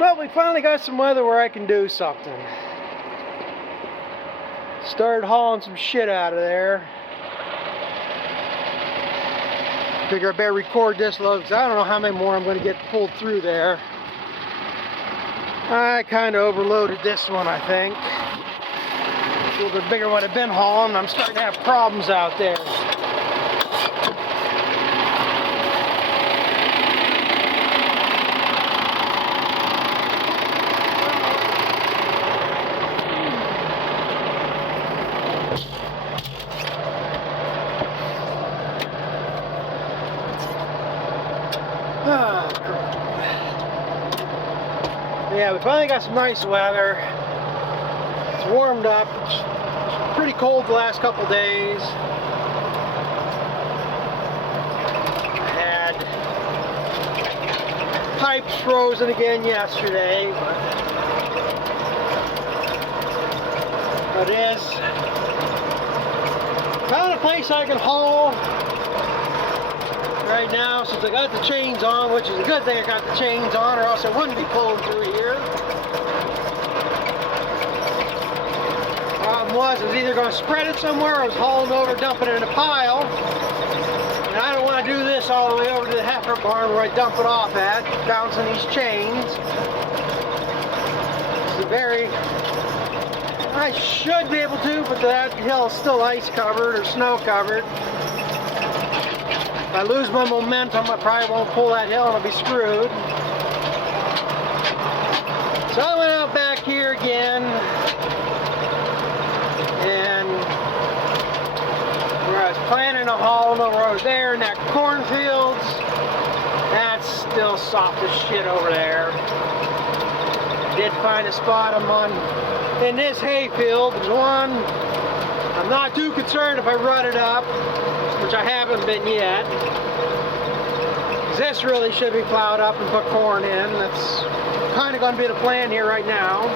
Well, we finally got some weather where I can do something. Started hauling some shit out of there. Figure I better record this load because I don't know how many more I'm going to get pulled through there. I kind of overloaded this one, I think. It's a little bit bigger than what I've been hauling. I'm starting to have problems out there. Yeah, we finally got some nice weather. It's warmed up. It's pretty cold the last couple days. I had pipes frozen again yesterday, but it is found a place I can haul right now since I got the chains on, which is a good thing I got the chains on, or else I wouldn't be pulling through here. Problem was, I was either going to spread it somewhere or I was hauling over, dumping it in a pile. And I don't want to do this all the way over to the heifer barn where I dump it off at, bouncing these chains. It's I should be able to, but that hill is still ice covered or snow covered. If I lose my momentum, I probably won't pull that hill and I'll be screwed. So I went out back here again, and where I was planning to haul over there in that cornfields, that's still soft as shit over there. Did find a spot I'm on in this hayfield. There's one I'm not too concerned if I rut it up, which I haven't been yet. This really should be plowed up and put corn in. That's kind of going to be the plan here right now.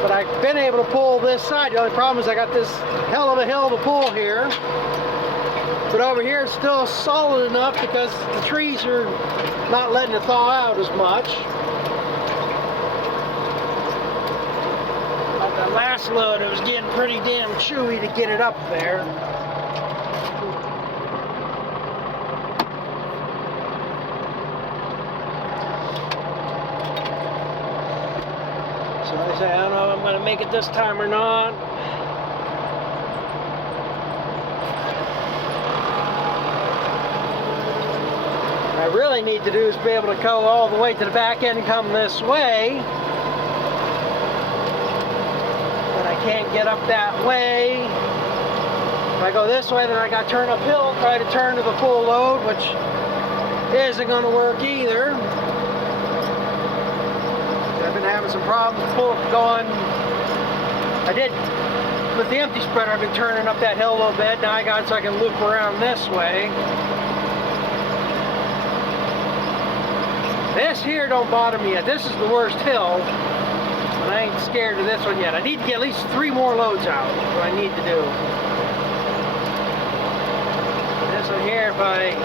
But I've been able to pull this side. The only problem is I got this hell of a hill to pull here. But over here it's still solid enough because the trees are not letting it thaw out as much. The last load, it was getting pretty damn chewy to get it up there. So I say, I don't know if I'm going to make it this time or not. What I really need to do is be able to go all the way to the back end and come this way. Can't get up that way. If I go this way, then I got to turn uphill, try to turn to the full load, which isn't going to work either. I've been having some problems going. I did with the empty spreader. I've been turning up that hill a little bit. Now I got it so I can loop around this way. This here don't bother me yet. This is the worst hill. I ain't scared of this one yet. I need to get at least 3 more loads out. That's what I need to do. This one here, if I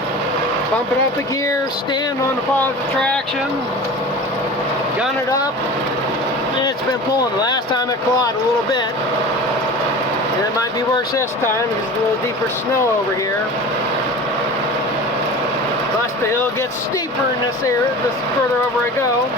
bump it up a gear, stand on the positive traction, gun it up, and it's been pulling. The last time it clawed a little bit. And it might be worse this time because there's a little deeper snow over here. Plus the hill gets steeper in this area, the further over I go.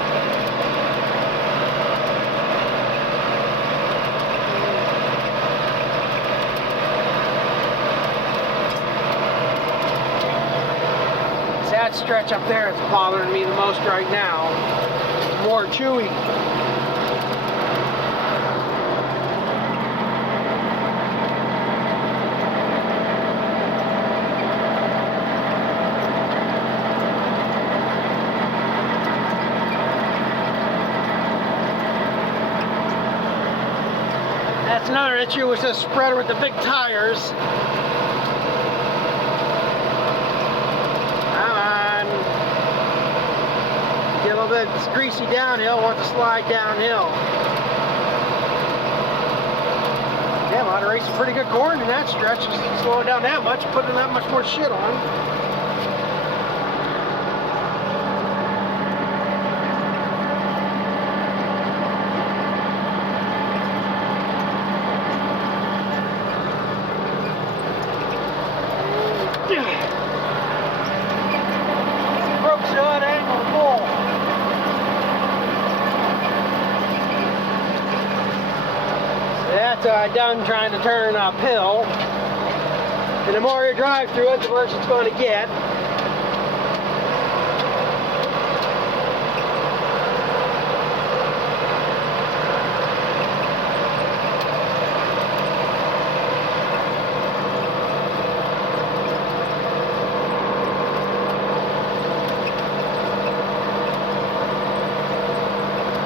That stretch up there is bothering me the most right now. It's more chewy. That's another issue with this spreader with the big tires. Get a little bit greasy downhill, want to slide downhill. Damn, I ought to raise some pretty good corn in that stretch. Just slow it down that much, putting that much more shit on. got done trying to turn uphill. And the more you drive through it, the worse it's going to get.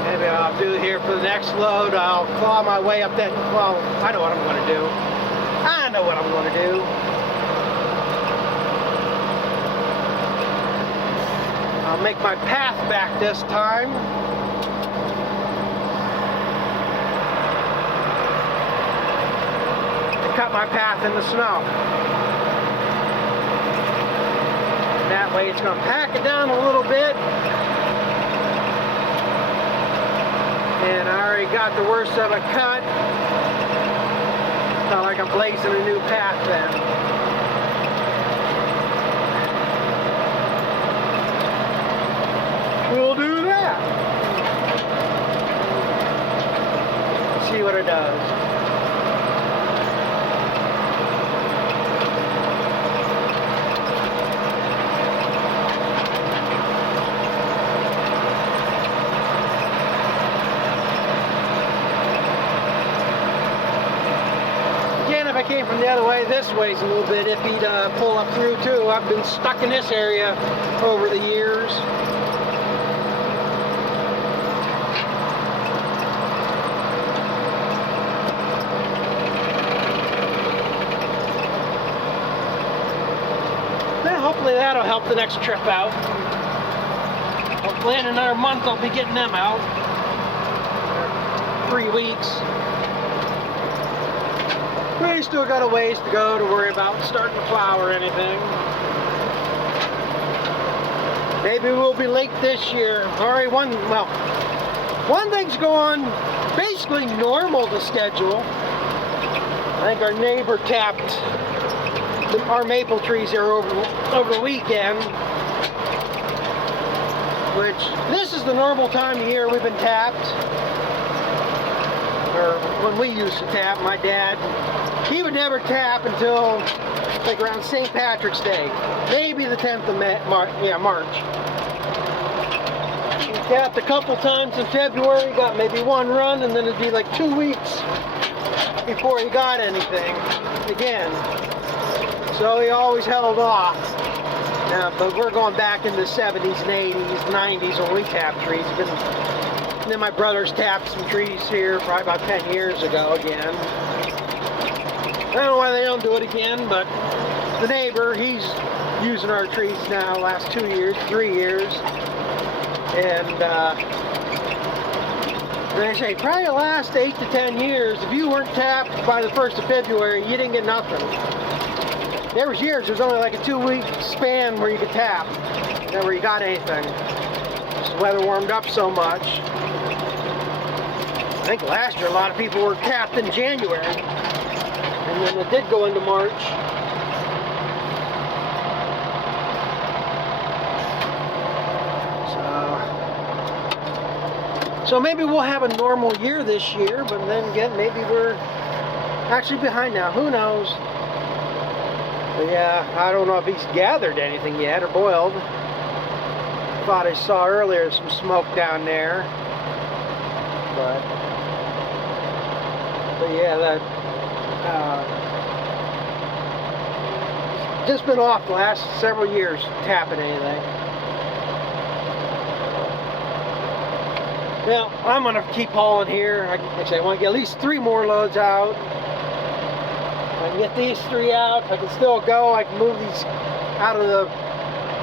Maybe I'll do here for the next load. I'll claw my way up that. Well, I know what I'm going to do. I know what I'm going to do. I'll make my path back this time. To cut my path in the snow. That way it's going to pack it down a little bit. And I already got the worst of it cut. It's not like I'm blazing a new path then. We'll do that. See what it does. If I came from the other way, this way's a little bit iffy to pull up through too. I've been stuck in this area over the years. Now hopefully that'll help the next trip out. Hopefully in another month I'll be getting them out. 3 weeks. We still got a ways to go to worry about starting to plow or anything. Maybe we'll be late this year. Already one thing's going basically normal to schedule. I think our neighbor tapped our maple trees here over the weekend. Which, this is the normal time of year we've been tapped. Or when we used to tap, my dad. He would never tap until like around St. Patrick's Day, maybe the 10th of March. He tapped a couple times in February, got maybe one run, and then it'd be like 2 weeks before he got anything again. So he always held off. But we're going back in the 70s and 80s, 90s when we tapped trees. And then my brothers tapped some trees here probably about 10 years ago again. I don't know why they don't do it again, but the neighbor, he's using our trees now last 2 years, 3 years. And they say probably the last 8 to 10 years, if you weren't tapped by the 1st of February, you didn't get nothing. There was years, there was only like a 2-week span where you could tap, not where you got anything. Just the weather warmed up so much. I think last year a lot of people were tapped in January. And then it did go into March. So maybe we'll have a normal year this year, but then again, maybe we're actually behind now. Who knows? But yeah, I don't know if he's gathered anything yet or boiled. Thought I saw earlier some smoke down there. But yeah, that just been off the last several years tapping anything. Well, I'm gonna keep hauling here. Actually, I want to get at least 3 more loads out. I can get these 3 out. If I can still go, I can move these out of the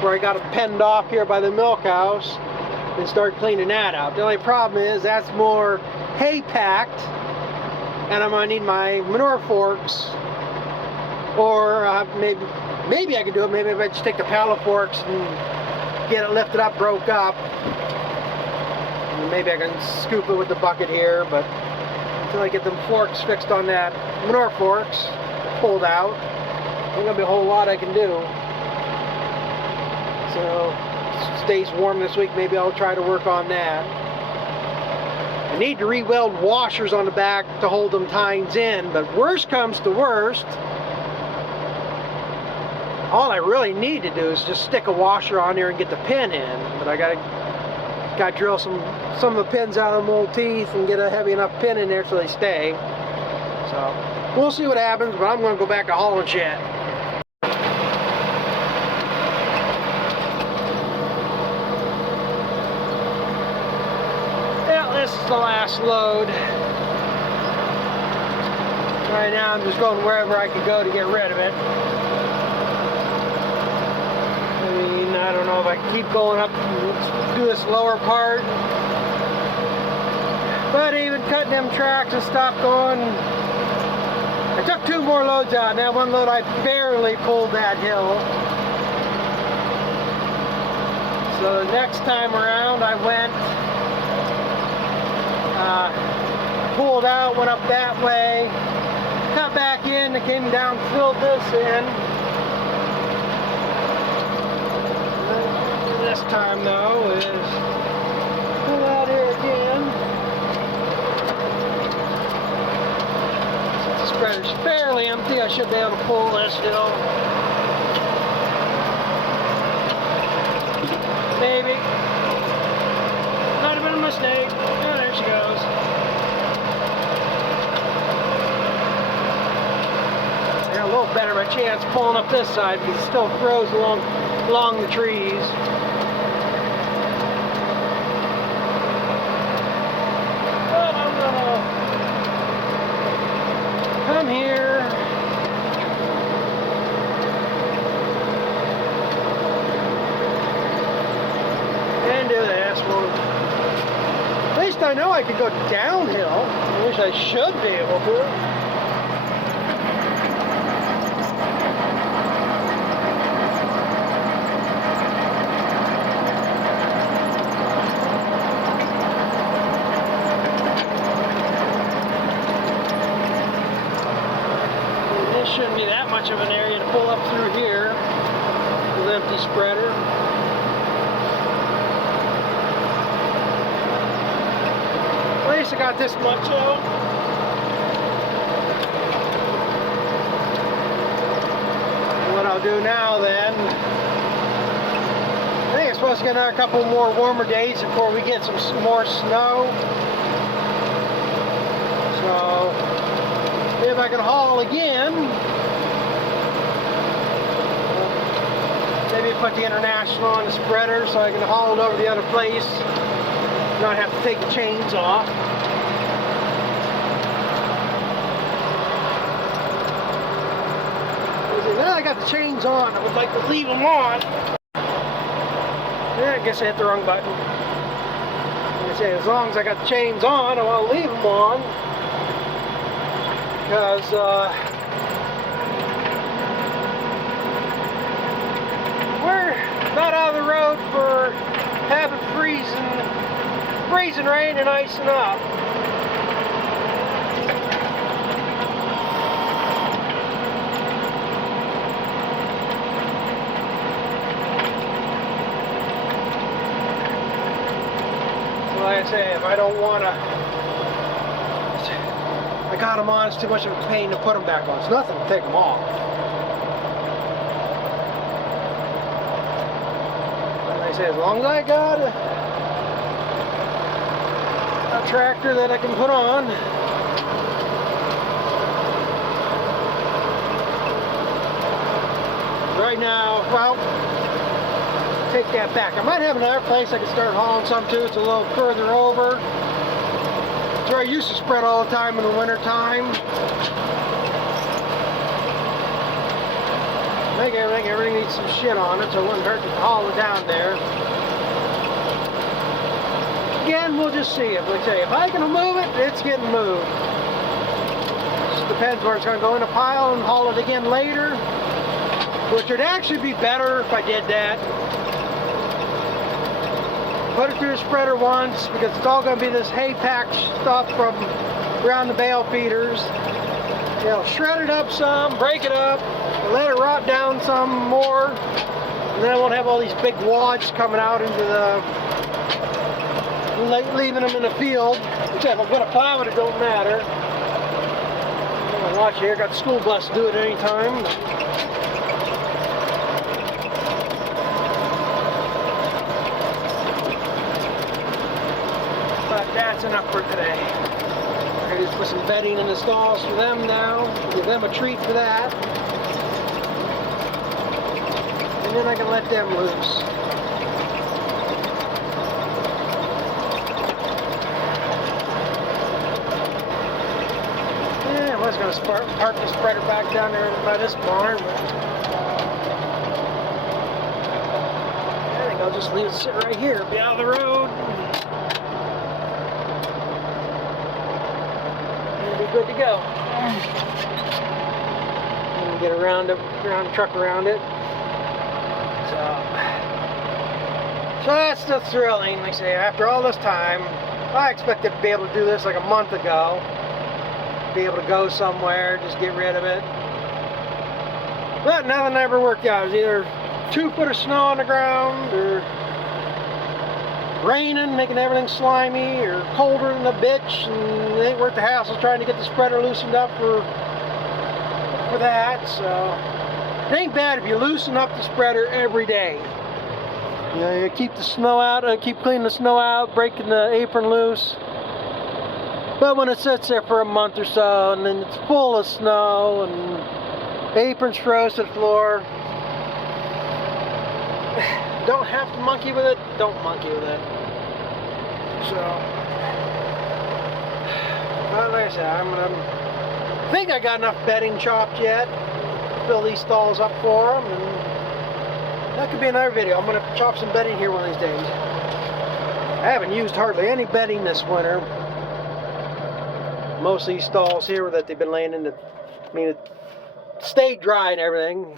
where I got them penned off here by the milk house and start cleaning that out. The only problem is that's more hay packed, and I'm gonna need my manure forks, or maybe I could do it. Maybe if I just take the pallet forks and get it lifted up, broke up. And maybe I can scoop it with the bucket here, but until I get them forks fixed on that manure forks pulled out, ain't gonna be a whole lot I can do. So it stays warm this week. Maybe I'll try to work on that. I need to re-weld washers on the back to hold them tines in, but worst comes to worst, all I really need to do is just stick a washer on here and get the pin in. But I gotta drill some of the pins out of the mold teeth and get a heavy enough pin in there so they stay. So we'll see what happens, but I'm gonna go back to hauling shit. Yeah, this is the last load. Right now I'm just going wherever I can go to get rid of it. I don't know if I can keep going up and do this lower part. But even cutting them tracks and stop going. I took 2 more loads out. Now one load I barely pulled that hill. So the next time around I went, pulled out, went up that way, cut back in, and came down, filled this in. This time though is pull out here again. Since the spreader's fairly empty, I should be able to pull this hill. Maybe. Might have been a mistake. Oh, there she goes. I got a little better of a chance pulling up this side because it still throws along the trees. Come here. And do this. Well, at least I know I can go downhill. I wish I should be able to. Shouldn't be that much of an area to pull up through here with empty spreader. At least I got this much out. What I'll do now then, I think it's supposed to get another couple more warmer days before we get some more snow. So if I can haul again, maybe put the International on the spreader so I can haul it over the other place, not have to take the chains off. Now I got the chains on, I would like to leave them on. Yeah, I guess I hit the wrong button. Like I say, as long as I got the chains on, I want to leave them on. Because we're about out of the road for having freezing rain and icing up. So like I say, if I don't want to, I got them on, it's too much of a pain to put them back on. It's nothing to take them off. Like I say, as long as I got a tractor that I can put on. Right now, well, take that back. I might have another place I can start hauling some to. It's a little further over. It's where I used to spread all the time in the winter time. I think everything needs some shit on it, so it wouldn't hurt to haul it down there. Again, we'll just see it. Like I say, if I can move it, it's getting moved. Just depends where it's going to go in a pile and haul it again later, which would actually be better if I did that. Put it through the spreader once, because it's all going to be this hay pack stuff from around the bale feeders. You know, shred it up some, break it up, and let it rot down some more, and then I won't have all these big wads coming out into the, leaving them in the field. Which if I'm going to plow it, it don't matter. Watch here, got the school bus to do it anytime. But that's enough for today. I just put some bedding in the stalls for them now. Give them a treat for that. And then I can let them loose. Yeah, I was going to park the spreader back down there by this barn, but I think I'll just leave it sit right here, be out of the road. Good to go. And get around the truck around it. So that's the thrilling. Like I say, after all this time, I expected to be able to do this like a month ago. Be able to go somewhere, just get rid of it. But nothing ever worked out. It was either 2 foot of snow on the ground, or raining, making everything slimy, or colder than a bitch, and it ain't worth the hassle trying to get the spreader loosened up for that. So it ain't bad if you loosen up the spreader every day. You know, you keep the snow out, keep cleaning the snow out, breaking the apron loose. But when it sits there for a month or so, and then it's full of snow, and the apron's froze to the floor, don't have to monkey with it, don't monkey with it. So, but like I said, I think I got enough bedding chopped yet. Fill these stalls up for them, and that could be another video. I'm going to chop some bedding here one of these days. I haven't used hardly any bedding this winter. Most of these stalls here that they've been laying in, I mean, it stayed dry and everything.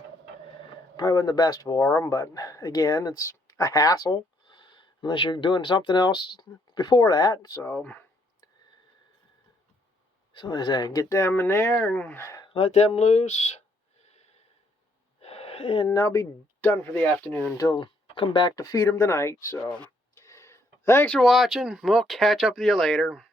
Probably wasn't the best for them, but again, it's a hassle unless you're doing something else before that. So as I say, get them in there and let them loose, and I'll be done for the afternoon until come back to feed them tonight. So thanks for watching. We'll catch up with you later.